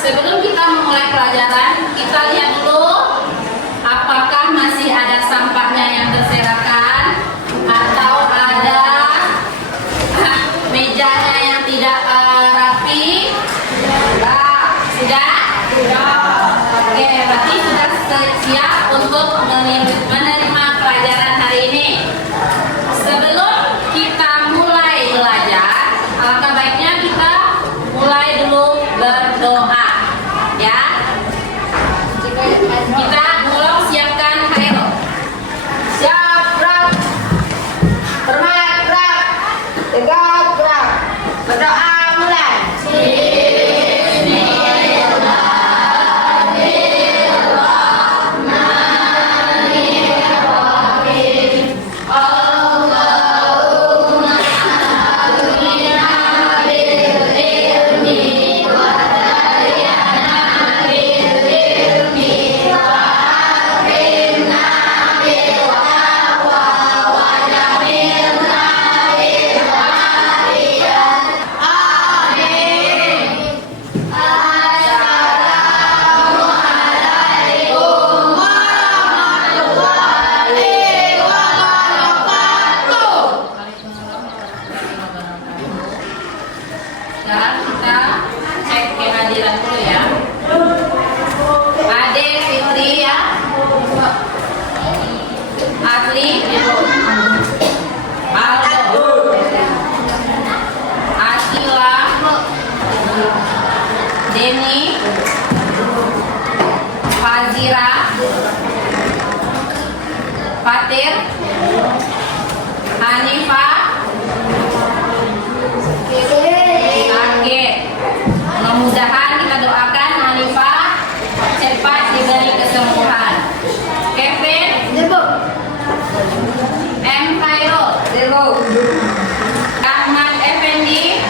Sebelum kita memulai pelajaran, kita lihat dulu apakah masih ada sampahnya yang berserakan atau ada mejanya yang tidak rapi. Sudah? Oke, berarti sudah siap untuk menerima pelajaran hari ini. Sebelum kita mulai belajar, alangkah baiknya kita mulai dulu berdoa, ya. Kita tolong siapkan Khairul. Siap, gerak. Hormat, gerak. Tegak, gerak. Berdoa mulai. Sekarang kita cek kehadiran dulu ya. Ade Fitri ya. Adli, Aldo, Akila, Deni, Fazira, Fatir, Hanifah, Age. Mudah-mudahan kita doakan Hanifah cepat diberi kesembuhan. Kevin, M. Khairul, Ahmad Effendi,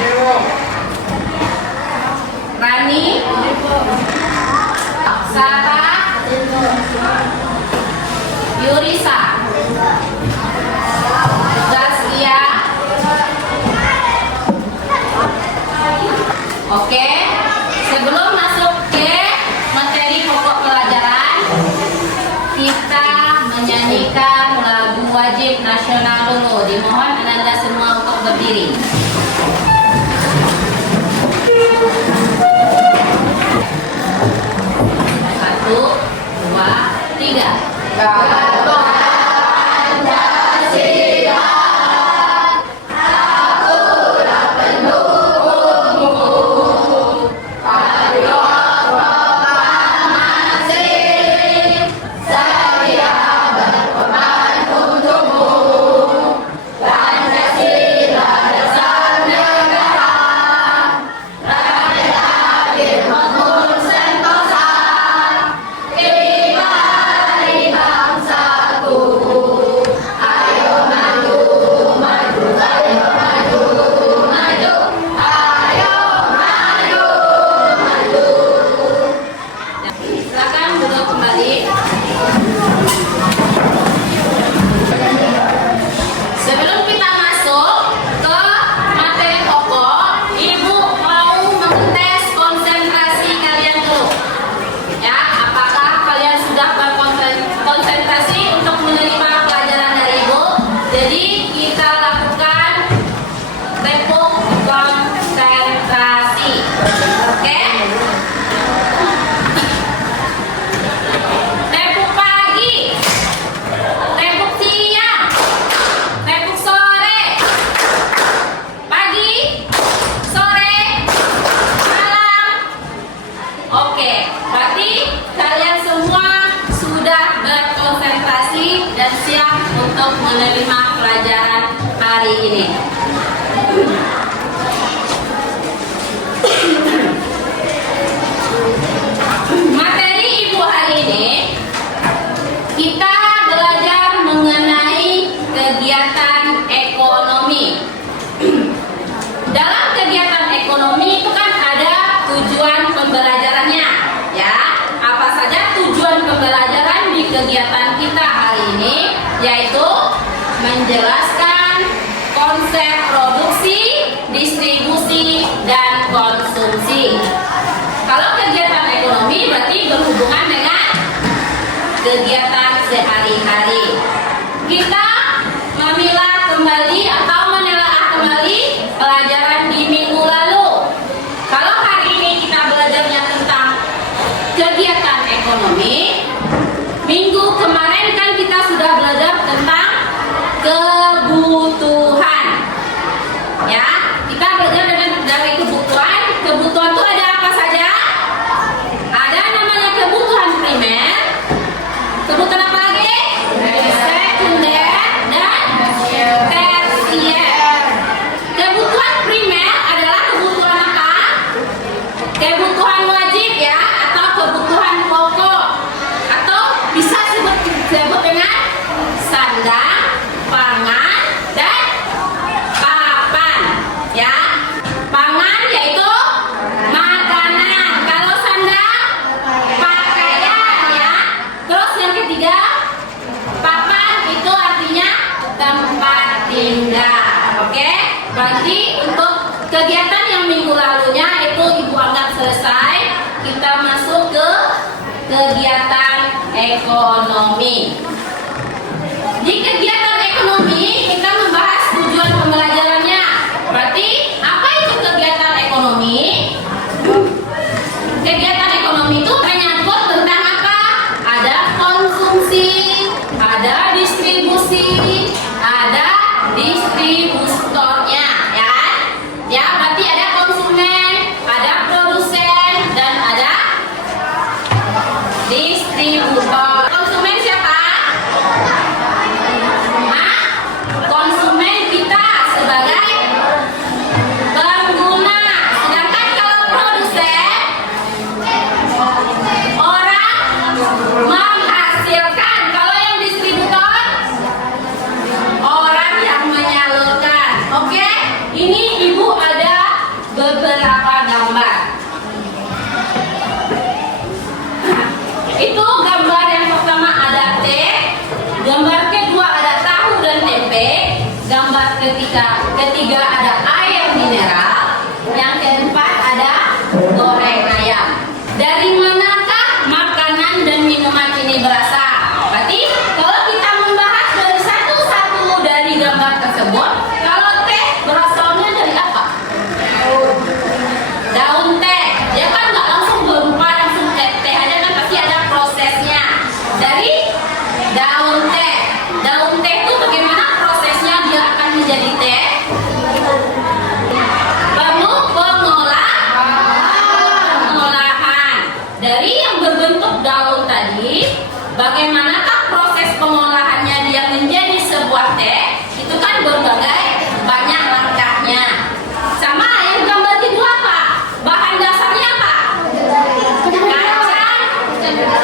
Rani, Sarah, Yurisa, Zaskia. Oke, sebelum masuk ke materi pokok pelajaran, kita menyanyikan lagu wajib nasional dulu. Dimohon Anda semua untuk berdiri. Satu, dua, tiga. Silakan duduk kembali. Sebelum kita masuk ke materi pokok, Ibu mau mengetes konsentrasi kalian dulu. Ya, apakah kalian sudah berkonsentrasi untuk menerima pelajaran dari Ibu? Jadi kita lakukan tepuk konsentrasi. Oke? Tepuk pagi, tepuk siang, tepuk sore, pagi, sore, malam. Oke, berarti kalian semua sudah berkonsentrasi dan siap untuk menerima pelajaran hari ini. Materi Ibu hari ini kita belajar mengenai kegiatan ekonomi. Dalam kegiatan ekonomi itu kan ada tujuan pembelajarannya, ya. Apa saja tujuan pembelajaran di kegiatan kita hari ini, yaitu menjelaskan konsep produksi, distribusi, dan konsumsi. Kalau kegiatan sehari-hari. Kita memilah kembali atau menelaah kembali pelajaran di minggu lalu. Kalau hari ini kita belajarnya tentang kegiatan ekonomi, minggu kemarin kan kita sudah belajar tentang kebutuhan. Ya, kita belajar dari kebutuhan. Kebutuhan itu ada apa saja? Ada namanya kebutuhan primer, kebutuhan apa lagi? Sekunder dan tersier. Kebutuhan primer adalah kebutuhan apa? Kebutuhan wajib ya, atau kebutuhan pokok, atau bisa disebut dengan sandang, pangan, dan papan. Ya, pangan yaitu makanan. Kalau sandang, pakaian ya. Terus yang ketiga, papan itu artinya tempat tinggal. Oke, berarti untuk kegiatan yang minggu lalunya itu Ibu anggap selesai. Kita masuk ke kegiatan ekonomi. Di kegiatan ekonomi kita membahas tujuan pembelajarannya. Berarti apa itu kegiatan ekonomi? Kegiatan ekonomi itu menyangkut tentang apa? Ada konsumsi, ada distribusi, ada distributornya, ya. Ya, berarti ada konsumen, ada produsen, dan ada distributor. Konsumen siapa? Konsumen kita sebagai pengguna. Sedangkan kalau produsen, orang menghasilkan. Kalau yang distributor, orang yang menyalurkan. Oke, ini Ibu ada beberapa gambar. Itu gambar yang pertama ada teh, gambar kedua ada tahu dan tempe, gambar ketiga ada air mineral, yang keempat ada goreng ayam. Dari manakah makanan dan minuman ini berasal? Berarti kalau kita membahas dari satu-satu dari gambar tersebut, kalau teh berasalnya dari apa? Daun teh. Dia kan nggak langsung berubah langsung teh aja kan, pasti ada prosesnya. Dari daun teh. Daun teh itu bagaimana prosesnya dia akan menjadi teh? Perlu pengolahan. Dari yang berbentuk daun tadi, bagaimanakah proses pengolahannya dia menjadi sebuah teh? Itu kan berbagai banyak langkahnya. Sama yang gambar kedua apa? Bahan dasarnya apa?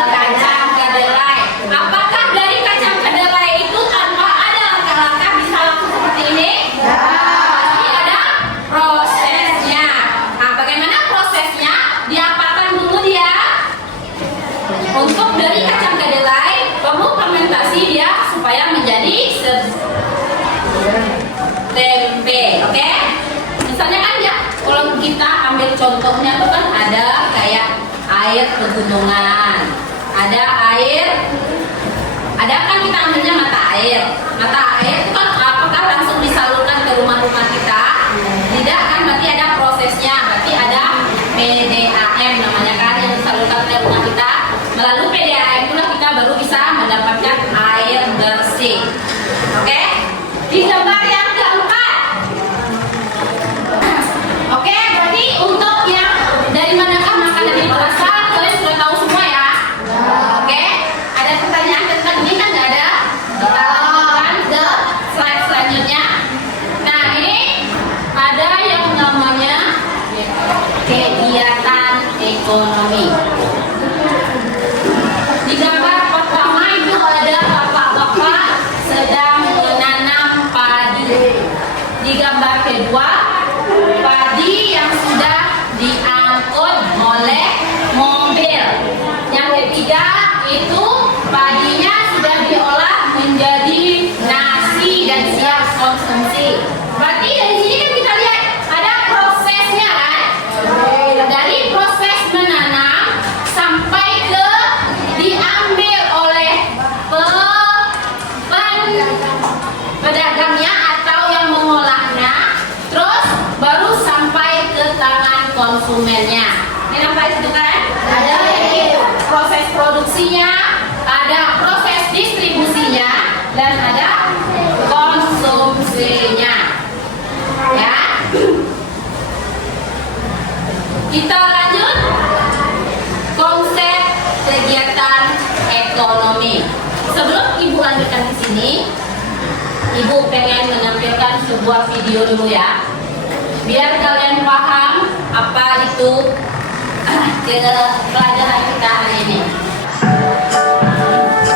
Kacang kedelai. Apakah dari kacang kedelai itu tanpa ada langkah-langkah bisa langsung seperti ini? Pasti ada prosesnya. Nah, bagaimana prosesnya? Diapakan dulu dia? Untuk dari kacang kedelai perlu fermentasi dia supaya menjadi tempe. Oke? Misalnya kan ya, kalau kita ambil contohnya tuh kan ada kayak air pegunungan, ada air, ada kan kita ambilnya mata air. Mata air itu kan apakah langsung disalurkan ke rumah-rumah kita? Tidak kan, berarti ada prosesnya. Berarti ada PDAM namanya kan yang disalurkan ke rumah kita. Melalui PDAM itulah kita baru bisa mendapatkan air bersih. Oke? Di gambar yang keempat. Oke, berarti untuk yang dari manakah makanan ini berasal, kalian sudah tahu semua ya? Oke, ada pertanyaan tentang ini kan nggak ada? Kita lanjutkan ke slide selanjutnya. Nah, ini ada yang namanya kegiatan ekonomi. Di gambar pertama itu ada bapak-bapak sedang menanam padi. Di gambar kedua, padi yang sudah diangkut oleh mobil. Yang ketiga itu padinya sudah diolah menjadi nasi dan siap konsumsi. Berarti dari sini kan kita lihat ada prosesnya kan? Dari proses menanam sampai ke diambil oleh ini, Ibu pengen menampilkan sebuah video dulu ya, biar kalian paham apa itu pelajaran kita hari ini.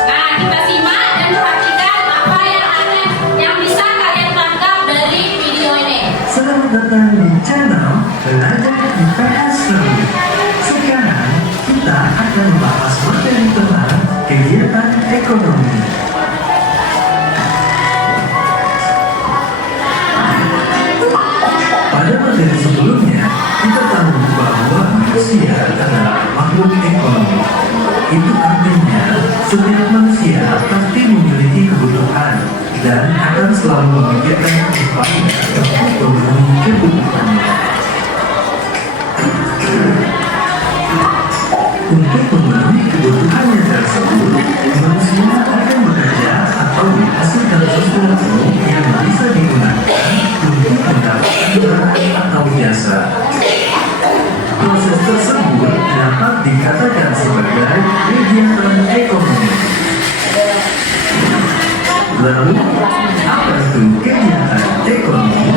Nah, kita simak dan perhatikan apa yang bisa kalian tangkap dari video ini. Selamat datang di channel Belajar IPS Seru. Sekarang kita akan membahas materi tentang kegiatan ekonomi. Pada materi sebelumnya, kita tahu bahwa manusia adalah makhluk ekonomi. Itu artinya setiap manusia pasti memiliki kebutuhan dan akan selalu memikirkan kehidupannya untuk memenuhi kebutuhannya. Untuk memenuhi kebutuhannya tersebut, manusia akan bekerja atau menghasilkan sesuatu yang bisa digunakan untuk mendapatkan barang atau jasa. Proses tersebut dapat dikatakan sebagai kegiatan ekonomi. Lalu, apa itu kegiatan ekonomi?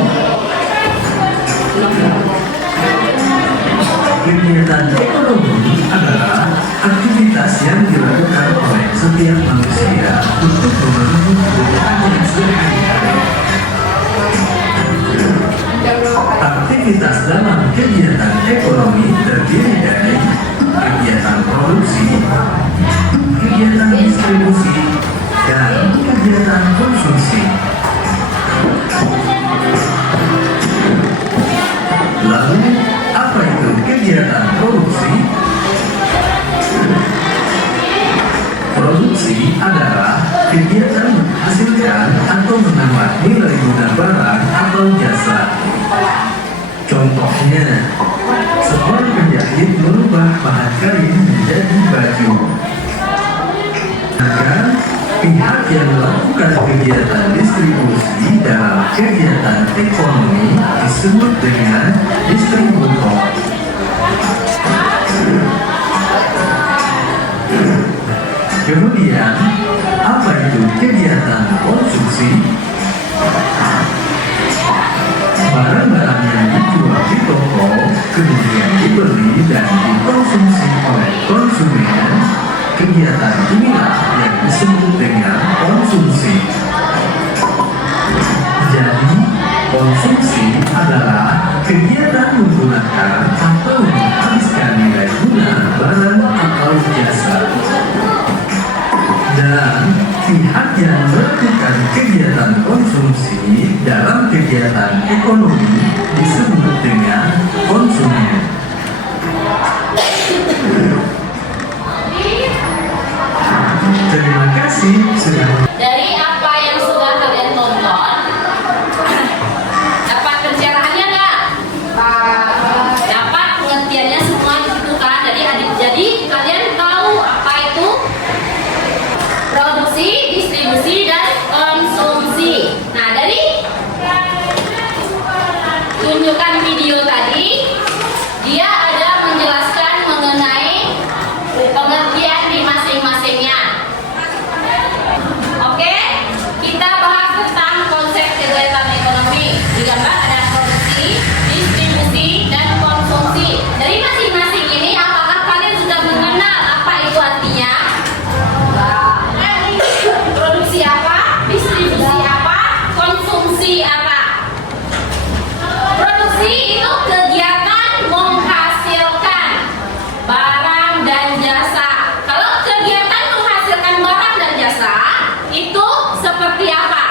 Kegiatan ekonomi adalah aktivitas yang dilakukan oleh setiap manusia untuk memenuhi kebutuhannya sehari-hari. Aktivitas dalam kegiatan ekonomi terdiri dari kegiatan produksi, kegiatan distribusi, dan kegiatan konsumsi. Lalu, apa itu kegiatan produksi? Produksi adalah kegiatan menghasilkan atau menambah nilai guna barang atau jasa. Contohnya, seorang penjahit merubah bahan kain menjadi baju. Maka, pihak yang melakukan kegiatan distribusi dalam kegiatan ekonomi disebut dengan distributor. Kemudian, apa itu kegiatan konsumsi? Barang-barang yang dijual di toko kemudian dibeli dan dikonsumsi oleh konsumen. Kegiatan inilah yang disebut dengan konsumsi. Jadi, konsumsi adalah kegiatan menggunakan atau menghabiskan nilai guna barang atau jasa. Dan pihak yang melakukan kegiatan konsumsi dalam kegiatan ekonomi disebut dengan konsumen. Terima kasih sudah. Dari apa yang sudah kalian tonton, dapat pencerahannya nggak? Dapat pengertiannya semua itu kan? Jadi kalian tahu apa itu produksi, distribusi, dan konsumsi. Nah, dari tunjukkan video tadi, dia ada menjelaskan mengenai pengertian di masing-masingnya. Oke, kita bahas tentang konsep kegiatan ekonomi. Di gambar ada produksi, distribusi, dan konsumsi. Dari masing-masing ini, apakah kalian sudah mengenal apa itu artinya? Produksi apa? Distribusi apa? Konsumsi apa? Produksi itu kegiatan menghasilkan barang dan jasa. Kalau kegiatan menghasilkan barang dan jasa, itu seperti apa?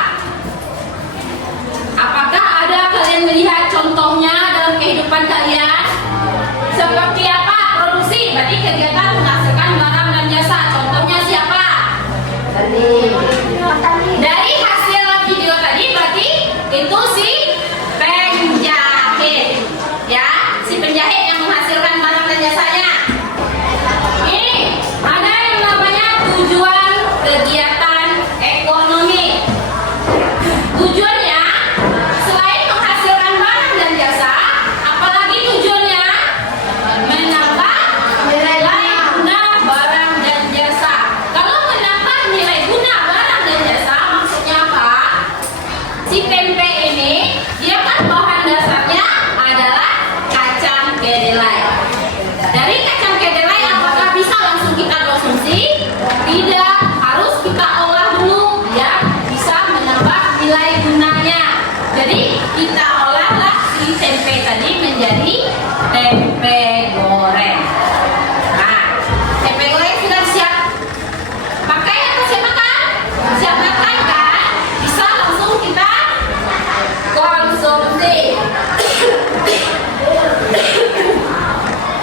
Apakah ada kalian melihat contohnya dalam kehidupan kalian? Seperti apa produksi? Berarti kegiatan menghasilkan barang dan jasa. Contohnya siapa? Dari hasil video tadi berarti itu si penjahit. Ya, si penjahit yang menghasilkan barang dan jasanya. Ini ada yang namanya tujuan kegiatan ekonomi.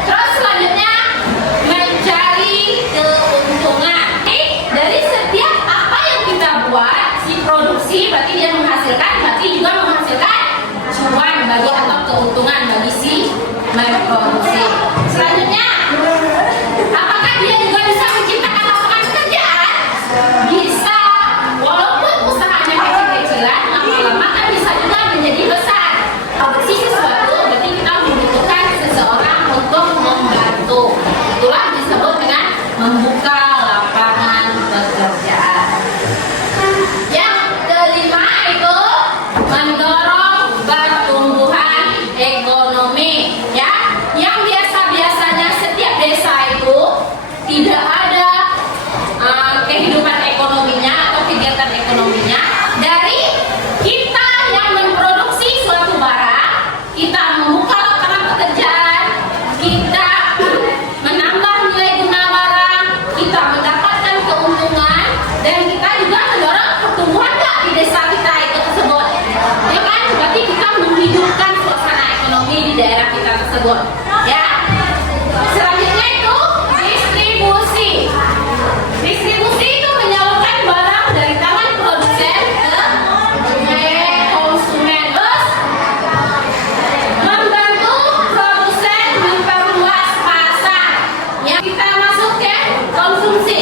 Terus selanjutnya mencari keuntungan. Dari setiap apa yang kita buat, si produksi berarti dia menghasilkan, berarti juga menghasilkan cuan bagi atau keuntungan bagi si memproduksi. Selanjutnya, apakah dia juga bisa menciptakan lapangan pekerjaan? Bisa, walaupun usahanya kecil-kecilan, lama-lama kan bisa juga menjadi besar. Produksi sesuatu berarti kita membutuhkan seseorang untuk membantu. Itulah disebut dengan membuka lapangan pekerjaan. Yang kelima itu mendorong pertumbuhan ekonomi, ya. Yang biasa-biasanya setiap desa itu tidak ada kehidupan ekonominya atau kegiatan ekonominya dari kita yang memproduksi suatu barang, kita membuka lapangan pekerjaan, kita menambah nilai guna barang, kita mendapatkan keuntungan, dan kita juga mendorong pertumbuhan di desa kita itu tersebut. Ya kan? Berarti kita menghidupkan suasana ekonomi di daerah kita tersebut. Ya. Selanjutnya itu distribusi. Distribusi itu menyalurkan barang dari tangan produsen ke konsumen. Terus membantu produsen memperluas pasar. Yang kita masuk ke konsumsi.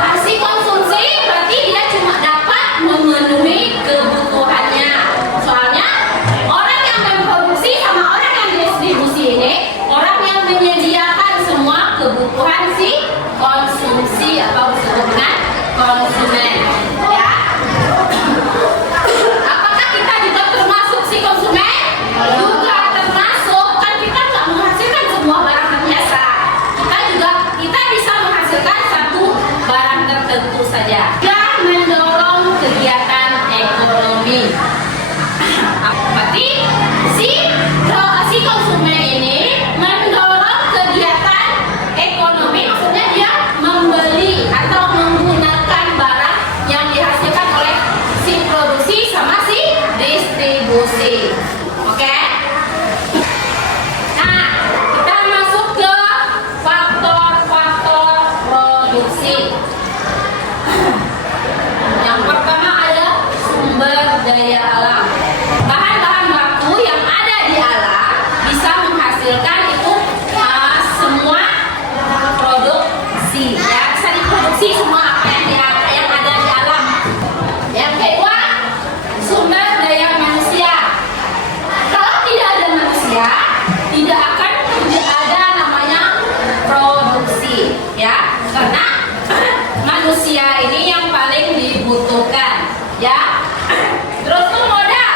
Hasil konsumsi berarti dia cuma dapat memenuhi kebutuhannya. Soalnya orang yang memproduksi sama orang yang distribusi ini orang yang menyediakan semua kebutuhan si konsumsi atau disebut dengan konsumen, ya. Apakah kita juga termasuk si konsumen? Juga termasuk, kan kita nggak menghasilkan semua barang biasa. Kita bisa menghasilkan satu barang tertentu saja. Dan mendorong kegiatan ekonomi. Berarti si konsumen ini mendorong kegiatan ekonomi, maksudnya dia membeli atau menggunakan barang yang dihasilkan oleh si produksi sama si distribusi. Oke? Nah, kita masuk ke faktor-faktor produksi. Yang pertama ada sumber daya alam. Bahan-bahan baku yang ada di alam bisa menghasilkan itu semua produksi. Ya, bisa diproduksi semua apa yang ada di alam. Yang kedua, sumber daya manusia. Kalau tidak ada manusia, tidak akan ada namanya produksi, ya. Karena manusia ini yang paling dibutuhkan, ya. Terus tuh modal.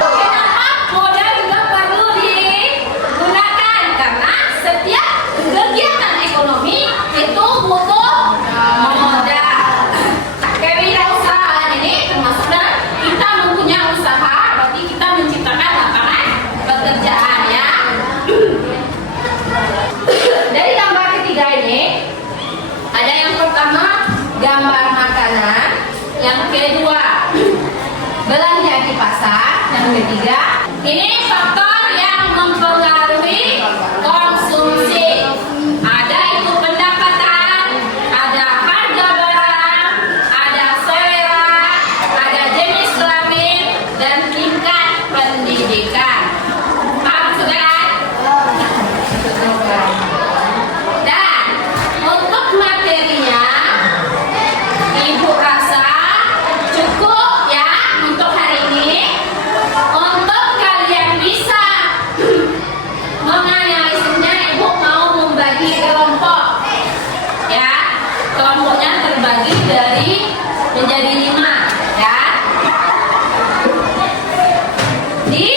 Kenapa modal juga perlu digunakan? Karena setiap kegiatan ekonomi itu butuh modal. Kewirausahaan ini termasuk dalam kita mempunyai usaha, berarti kita menciptakan lapangan pekerjaan, ya. Dari gambar ketiga ini ada yang pertama gambar makanan, yang kedua belanja di pasar, yang ketiga ini faktor yang mempengaruhi konsumsi. Ada itu pendapatan, ada harga barang, ada selera, ada jenis kelamin, dan tingkat pendidikan. Paham, saudara? Dan untuk materinya, Ibu rasa cukup ya untuk hari ini. Untuk kalian bisa menganalisisnya, Ibu mau membagi kelompok, ya. Kelompoknya terbagi menjadi 5, ya. Di